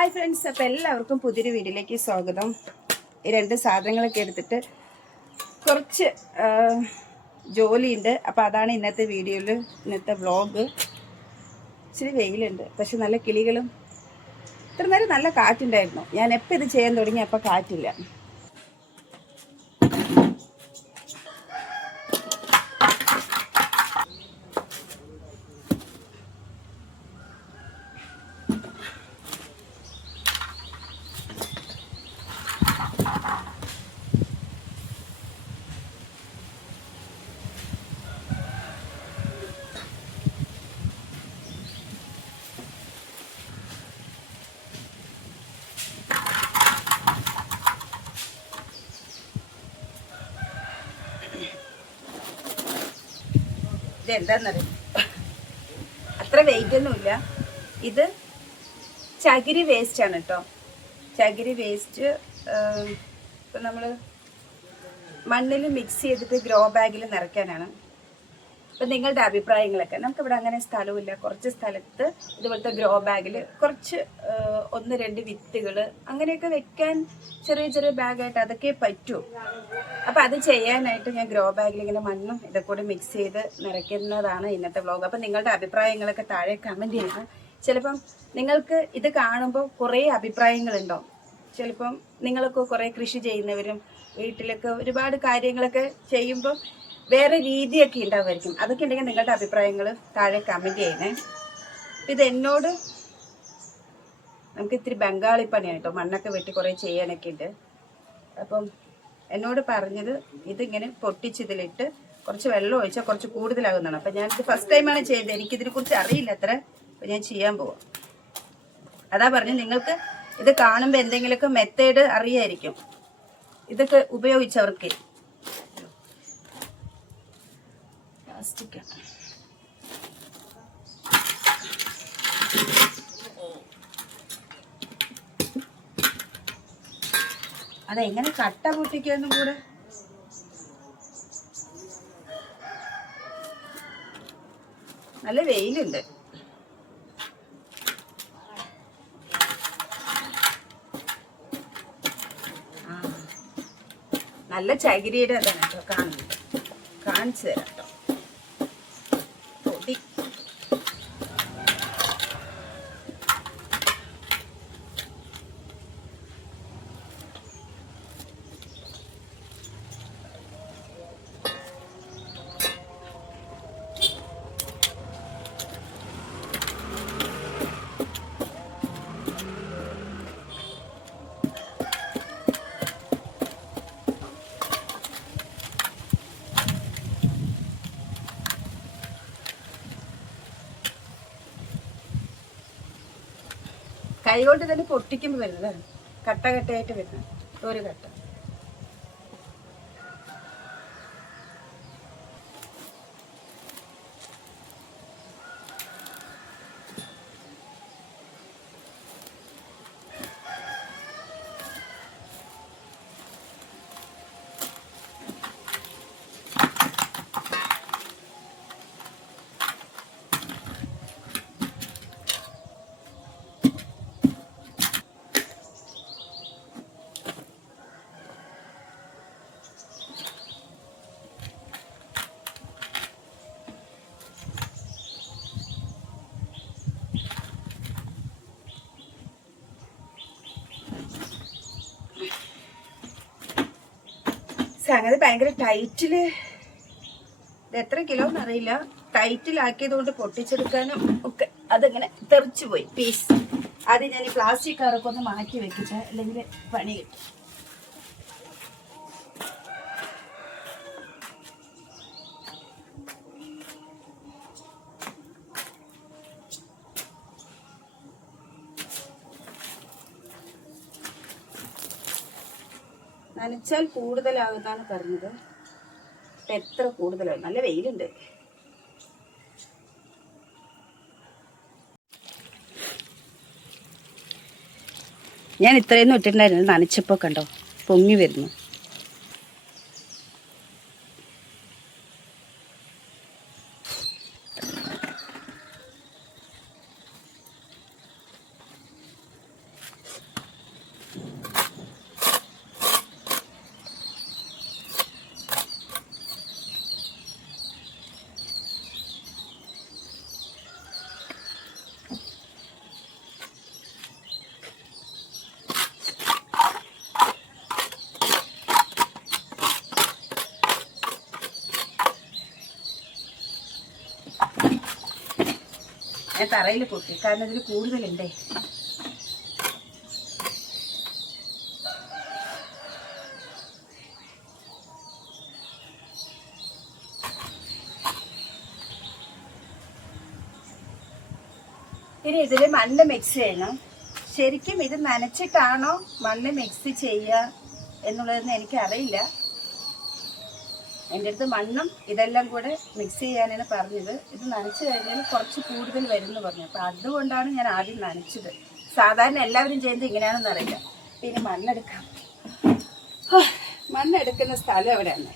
Hi friends, അപ്പോൾ എല്ലാവർക്കും പുതിയൊരു വീഡിയോയിലേക്ക് സ്വാഗതം. ഈ രണ്ട് സാധനങ്ങളൊക്കെ എടുത്തിട്ട് കുറച്ച് ജോലിയുണ്ട്. അപ്പോൾ അതാണ് ഇന്നത്തെ വീഡിയോയിൽ, ഇന്നത്തെ വ്ളോഗ്. ഇച്ചിരി വെയിലുണ്ട്, പക്ഷെ നല്ല കിളികളും ഇത്ര നേരം നല്ല കാറ്റുണ്ടായിരുന്നു. ഞാൻ എപ്പോൾ ഇത് ചെയ്യാൻ തുടങ്ങി അപ്പോൾ കാറ്റില്ല. ഇതെന്താന്നറിയാം, അത്ര വെയിറ്റ് ഒന്നുമില്ല. ഇത് ചകിരി വേസ്റ്റ് ആണ് കേട്ടോ. ചകിരി വേസ്റ്റ് ഇപ്പം നമ്മൾ മണ്ണിൽ മിക്സ് ചെയ്തിട്ട് ഗ്രോ ബാഗിൽ നിറയ്ക്കാനാണ്. അപ്പം നിങ്ങളുടെ അഭിപ്രായങ്ങളൊക്കെ, നമുക്കിവിടെ അങ്ങനെ സ്ഥലമില്ല. കുറച്ച് സ്ഥലത്ത് ഇതുപോലത്തെ ഗ്രോ ബാഗിൽ കുറച്ച് 1-2 വിത്തുകൾ അങ്ങനെയൊക്കെ വെക്കാൻ ചെറിയ ചെറിയ ബാഗായിട്ട് അതൊക്കെ പറ്റൂ. അപ്പം അത് ചെയ്യാനായിട്ട് ഞാൻ ഗ്രോ ബാഗിൽ ഇങ്ങനെ മണ്ണും ഇതൊക്കെ കൂടി മിക്സ് ചെയ്ത് നിറയ്ക്കുന്നതാണ് ഇന്നത്തെ വ്ളോഗ്. അപ്പം നിങ്ങളുടെ അഭിപ്രായങ്ങളൊക്കെ താഴെ കമൻറ്റ് ചെയ്യണം. ചിലപ്പം നിങ്ങൾക്ക് ഇത് കാണുമ്പോൾ കുറേ അഭിപ്രായങ്ങളുണ്ടാവും. ചിലപ്പം നിങ്ങളൊക്കെ കുറേ കൃഷി ചെയ്യുന്നവരും വീട്ടിലൊക്കെ ഒരുപാട് കാര്യങ്ങളൊക്കെ ചെയ്യുമ്പോൾ വേറെ രീതിയൊക്കെ ഉണ്ടാവുമായിരിക്കും. അതൊക്കെ ഉണ്ടെങ്കിൽ നിങ്ങളുടെ അഭിപ്രായങ്ങൾ താഴെ കമൻറ്റ് ചെയ്യണേ. ഇത് എന്നോട് നമുക്ക് ഇത്തിരി ബംഗാളി പണിയാണ് കേട്ടോ, മണ്ണൊക്കെ വെട്ടി കുറേ ചെയ്യാനൊക്കെ ഉണ്ട്. അപ്പം എന്നോട് പറഞ്ഞത് ഇതിങ്ങനെ പൊട്ടിച്ചിതിലിട്ട് കുറച്ച് വെള്ളം ഒഴിച്ചാൽ കുറച്ച് കൂടുതലാകുന്നതാണ്. അപ്പം ഞാനിത് ഫസ്റ്റ് ടൈമാണ് ചെയ്യുന്നത്, എനിക്കിതിനെക്കുറിച്ച് അറിയില്ല അത്ര. അപ്പം ഞാൻ ചെയ്യാൻ പോവാം. അതാ പറഞ്ഞു, നിങ്ങൾക്ക് ഇത് കാണുമ്പോൾ എന്തെങ്കിലുമൊക്കെ മെത്തേഡ് അറിയായിരിക്കും ഇതൊക്കെ ഉപയോഗിച്ചവർക്ക്. അതെങ്ങനെ കട്ട പൊട്ടിക്കാന്നും കൂടെ നല്ല വെയിലുണ്ട്. നല്ല ചകിരിയുടെ അതാണ് കേട്ടോ കാണുന്നത്. കാണിച്ചു തരാം കേട്ടോ. പൊടി കൈകൊണ്ട് തന്നെ പൊട്ടിക്കുമ്പോൾ വരുന്നതാണ് കട്ട കട്ടയായിട്ട് വരുന്നത്. ഒരു കട്ട സംഗതി ഭയങ്കര ടൈറ്റില്. ഇത് എത്ര കിലോ എന്നറിയില്ല. ടൈറ്റിലാക്കിയത് കൊണ്ട് പൊട്ടിച്ചെടുക്കാനും ഒക്കെ അതിങ്ങനെ തെറിച്ചു പോയി പീസ്. ആദ്യം ഞാൻ ഈ പ്ലാസ്റ്റിക് കവറൊക്കെ ഒന്ന് മാറ്റി വെക്കിച്ച, അല്ലെങ്കിൽ പണി കിട്ടും. നനച്ചാൽ കൂടുതലാകുന്നാണ് പറഞ്ഞത്. എത്ര കൂടുതലാകും, നല്ല വെയിലുണ്ട്. ഞാൻ ഇത്രയൊന്നും ഇട്ടിട്ടുണ്ടായിരുന്നു, നനച്ചപ്പോൾ കണ്ടോ പൊങ്ങി വരുന്നു. ഞാൻ തറയിൽ പൊട്ടി, കാരണം ഇതിൽ കൂടുതലുണ്ടേ. ഇനി ഇതിൽ മണ്ണ് മിക്സ് ചെയ്യണം. ശരിക്കും ഇത് നനച്ചിട്ടാണോ മണ്ണ് മിക്സ് ചെയ്യുക എന്നുള്ളതെന്ന് എനിക്കറിയില്ല. എൻ്റെ അടുത്ത് മണ്ണും ഇതെല്ലാം കൂടെ മിക്സ് ചെയ്യാനാണ് പറഞ്ഞത്. ഇത് നനച്ച് കഴിഞ്ഞാൽ കുറച്ച് കൂടുതൽ വരുമെന്ന് പറഞ്ഞു. അപ്പോൾ അതുകൊണ്ടാണ് ഞാൻ ആദ്യം നനച്ചത്. സാധാരണ എല്ലാവരും ചെയ്യുന്നത് ഇങ്ങനെയാണെന്ന് അറിയില്ല. പിന്നെ മണ്ണെടുക്കാം. മണ്ണെടുക്കുന്ന സ്ഥലം എവിടെയാണ്?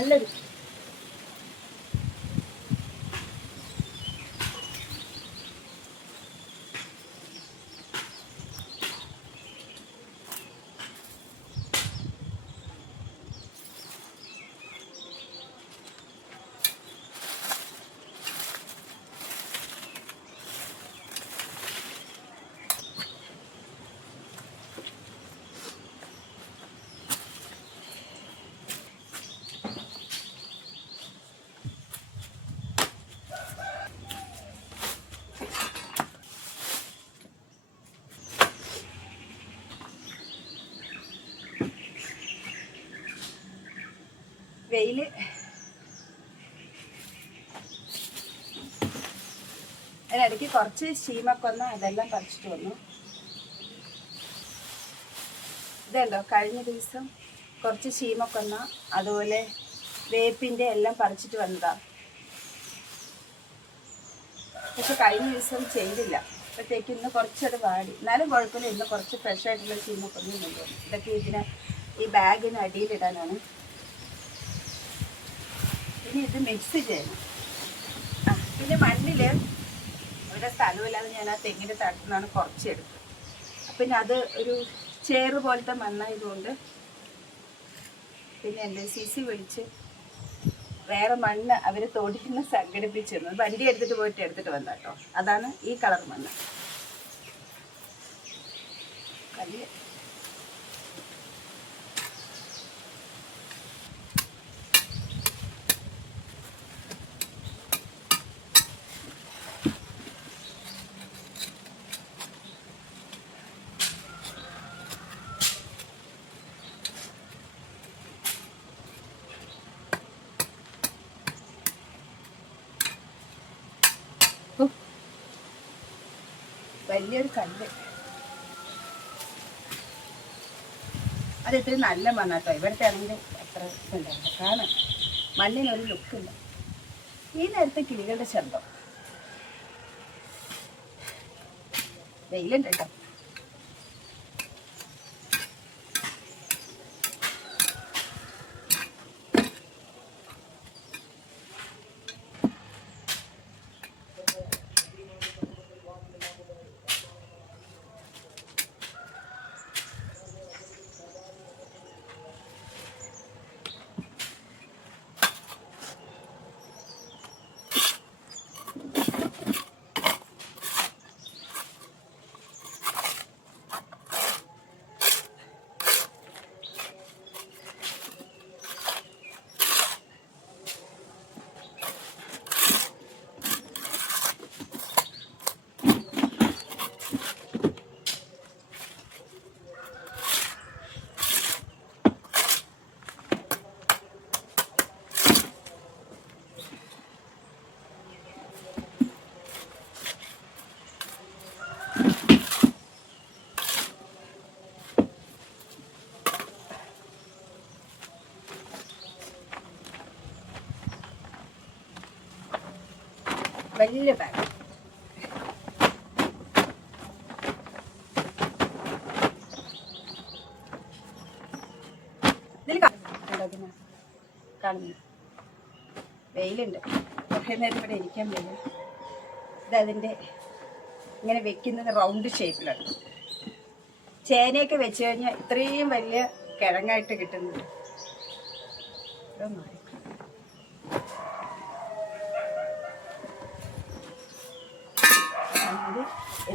നല്ലൊരു വെയിൽ അതിനിടയ്ക്ക് കുറച്ച് ശീമക്കൊന്ന അതെല്ലാം പറിച്ചിട്ട് വന്നു. ഇതുണ്ടോ, കഴിഞ്ഞ ദിവസം കുറച്ച് ശീമക്കൊന്ന അതുപോലെ വേപ്പിൻ്റെ എല്ലാം പറിച്ചിട്ട് വന്നതാണ്. പക്ഷെ കഴിഞ്ഞ ദിവസം ചെയ്തില്ല. അപ്പോഴത്തേക്ക് ഇന്ന് കുറച്ചത് വാടി. എന്നാലും കുഴപ്പമില്ല, ഇന്ന് കുറച്ച് ഫ്രഷ് ആയിട്ടുള്ള ശീമക്കൊന്നും കൊണ്ടുവന്നു. ഇതൊക്കെ ഇതിന് ഈ ബാഗിന് അടിയിലിടാനാണ്. ഇനി ഇത് മിക്സ് ചെയ്യണം. പിന്നെ മണ്ണിൽ ഇവിടെ സ്ഥലമില്ലാതെ ഞാൻ ആ തെങ്ങിൻ്റെ തടത്തുനിന്നാണ് കുറച്ചെടുത്തത്. പിന്നെ അത് ഒരു ചേറ് പോലത്തെ മണ്ണായതുകൊണ്ട് പിന്നെ NCC വിളിച്ച് വേറെ മണ്ണ് അവർ തൊടിന്ന് സംഘടിപ്പിച്ചിരുന്നു. വണ്ടി എടുത്തിട്ട് വന്ന കേട്ടോ. അതാണ് ഈ കളർ മണ്ണ്. വലിയ വലിയൊരു കല്ല്. അത് ഇത്തിരി നല്ല മണ്ണാട്ടോ. ഇവിടുത്തെ ആണെങ്കിൽ അത്ര ഇതുണ്ടാവില്ല, കാരണം മണ്ണിനൊരു ലുക്കില്ല. ഈ നേരത്തെ കിളികളുടെ ശബ്ദം. വെയിലുണ്ട് കേട്ടോ. വലിയ ബാഗ്. ഇതിൽ കാണുന്നു വെയിലുണ്ട്. കുറേ നേരം ഇവിടെ ഇരിക്കാൻ വയ്യ. ഇതതിൻ്റെ ഇങ്ങനെ വെക്കുന്നത് റൗണ്ട് ഷേപ്പിലാണ്. ചേനയൊക്കെ വെച്ച് കഴിഞ്ഞാൽ ഇത്രയും വലിയ കിഴങ്ങായിട്ട് കിട്ടുന്നുണ്ട്.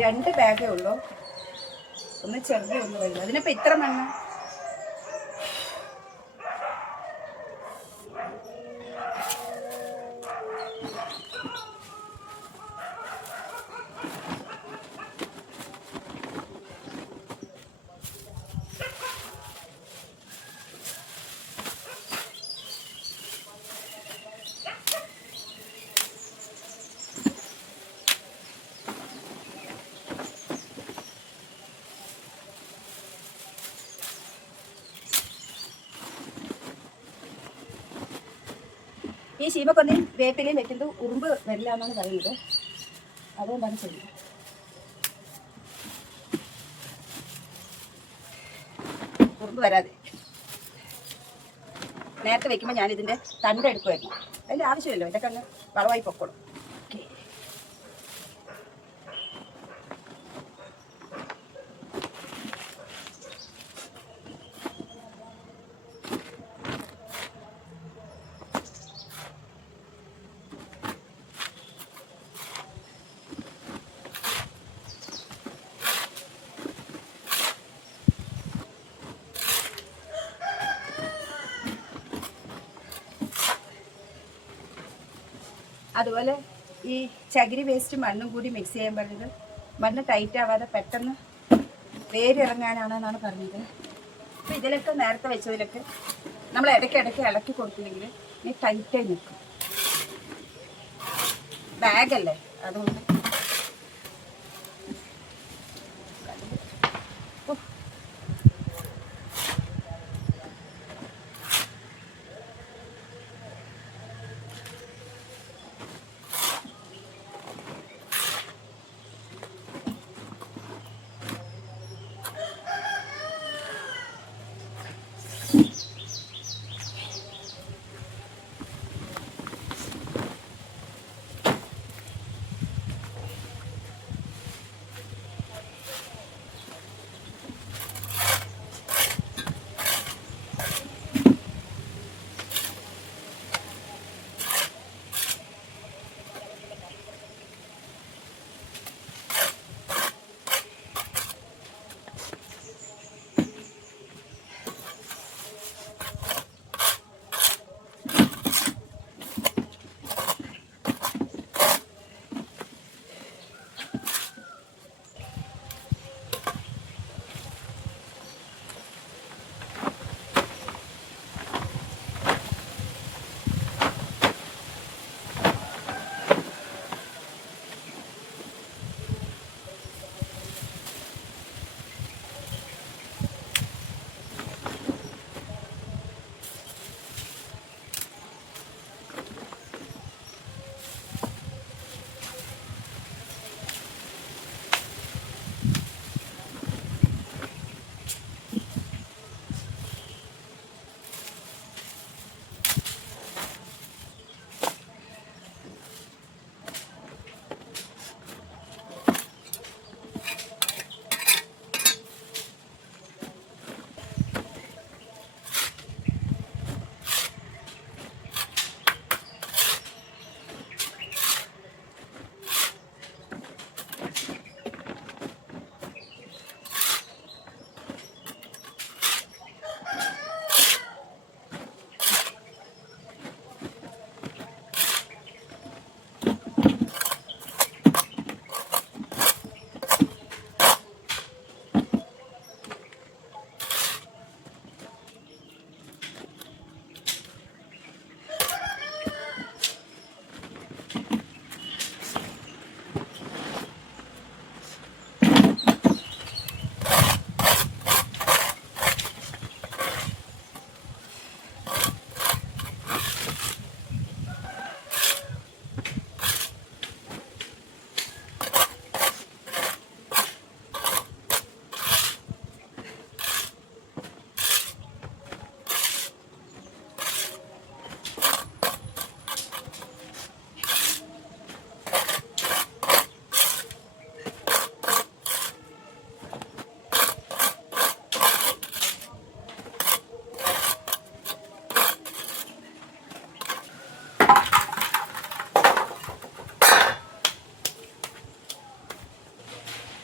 2 ബാഗേ ഉള്ളൂ. ഒന്ന് ചെറുത് ഒന്ന് വലുത്. അതിനിപ്പോൾ ഇത്ര മണ്ണ്. ഈ ശീമക്കൊന്നയും വേപ്പിലയും വെക്കുന്നത് ഉറുമ്പ് വരില്ല എന്നാണ് പറയുന്നത്. അതുകൊണ്ടാണ് ചെയ്യുന്നത്. ഉറുമ്പ് വരാതെ നേരത്തെ വെക്കുമ്പോൾ ഞാനിതിൻ്റെ തണ്ട് എടുക്കുമായിരുന്നു. അതിൻ്റെ ആവശ്യമില്ലല്ലോ, ഇതൊക്കെ അങ്ങ് വളമായി പൊക്കോളും. ഓക്കെ. അതുപോലെ ഈ ചകിരി വേസ്റ്റ് മണ്ണും കൂടി മിക്സ് ചെയ്യാൻ പറഞ്ഞത് മണ്ണ് ടൈറ്റ് ആവാതെ പെട്ടെന്ന് വേരിറങ്ങാനാണെന്നാണ് പറഞ്ഞത്. അപ്പോൾ ഇതിലൊക്കെ നേരത്തെ വെച്ചതിലൊക്കെ നമ്മൾ ഇടയ്ക്കിടയ്ക്ക് ഇളക്കി കൊടുത്തില്ലെങ്കിൽ ഈ ടൈറ്റായി നിൽക്കും. ബാഗല്ലേ, അതുകൊണ്ട്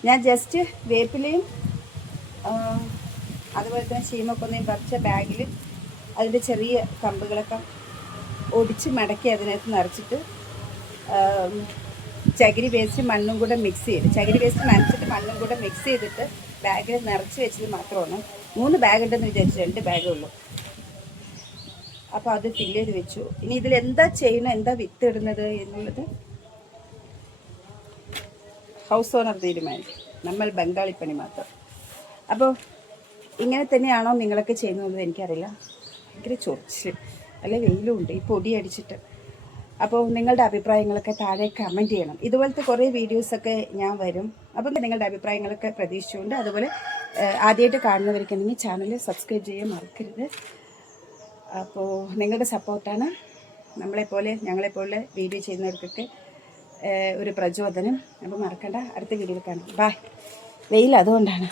ഞാൻ ജസ്റ്റ് വേപ്പിലയും അതുപോലെ തന്നെ ചീമക്കൊന്നയും പറിച്ച ബാഗിൽ അതിൻ്റെ ചെറിയ കമ്പുകളൊക്കെ ഒടിച്ച് മടക്കി അതിനകത്ത് നിറച്ചിട്ട് ചകിരി വേസ്റ്റ് മണ്ണും കൂടെ മിക്സ് ചെയ്ത് ചകിരി വേസ്റ്റ് നനച്ചിട്ട് മണ്ണും കൂടെ മിക്സ് ചെയ്തിട്ട് ബാഗിൽ നിറച്ച് വെച്ചത് മാത്രമാണ്. 3 ബാഗ് ഉണ്ടെന്ന് വിചാരിച്ചു, 2 ബാഗേ ഉള്ളൂ. അപ്പോൾ അത് ഫില്ല് ചെയ്ത് വെച്ചു. ഇനി ഇതിലെന്താ ചെയ്യണം, എന്താ വിത്ത് ഇടുന്നത് എന്നുള്ളത് ഹൗസ് ഓണർ തീരുമാനിക്കും. നമ്മൾ ബംഗാളിപ്പണി മാത്രം. അപ്പോൾ ഇങ്ങനെ തന്നെയാണോ നിങ്ങളൊക്കെ ചെയ്യുന്നത് എനിക്കറിയില്ല. ഭയങ്കര ചൊറിച്ചിൽ, നല്ല വെയിലും ഉണ്ട് ഈ പൊടി അടിച്ചിട്ട്. അപ്പോൾ നിങ്ങളുടെ അഭിപ്രായങ്ങളൊക്കെ താഴെ കമൻറ്റ് ചെയ്യണം. ഇതുപോലത്തെ കുറേ വീഡിയോസൊക്കെ ഞാൻ വരും. അപ്പം നിങ്ങളുടെ അഭിപ്രായങ്ങളൊക്കെ പ്രതീക്ഷിച്ചുകൊണ്ട്, അതുപോലെ ആദ്യമായിട്ട് കാണുന്നവർക്കുണ്ടെങ്കിൽ ചാനൽ സബ്സ്ക്രൈബ് ചെയ്യാൻ മറക്കരുത്. അപ്പോൾ നിങ്ങളുടെ സപ്പോർട്ടാണ് ഞങ്ങളെപ്പോലെ വീഡിയോ ചെയ്യുന്നവർക്കൊക്കെ ഒരു പ്രചോദനം. അപ്പോൾ മറക്കണ്ട, അടുത്ത വീഡിയോയിൽ കാണാം. ബൈ. വെയിൽ അതുകൊണ്ടാണ്.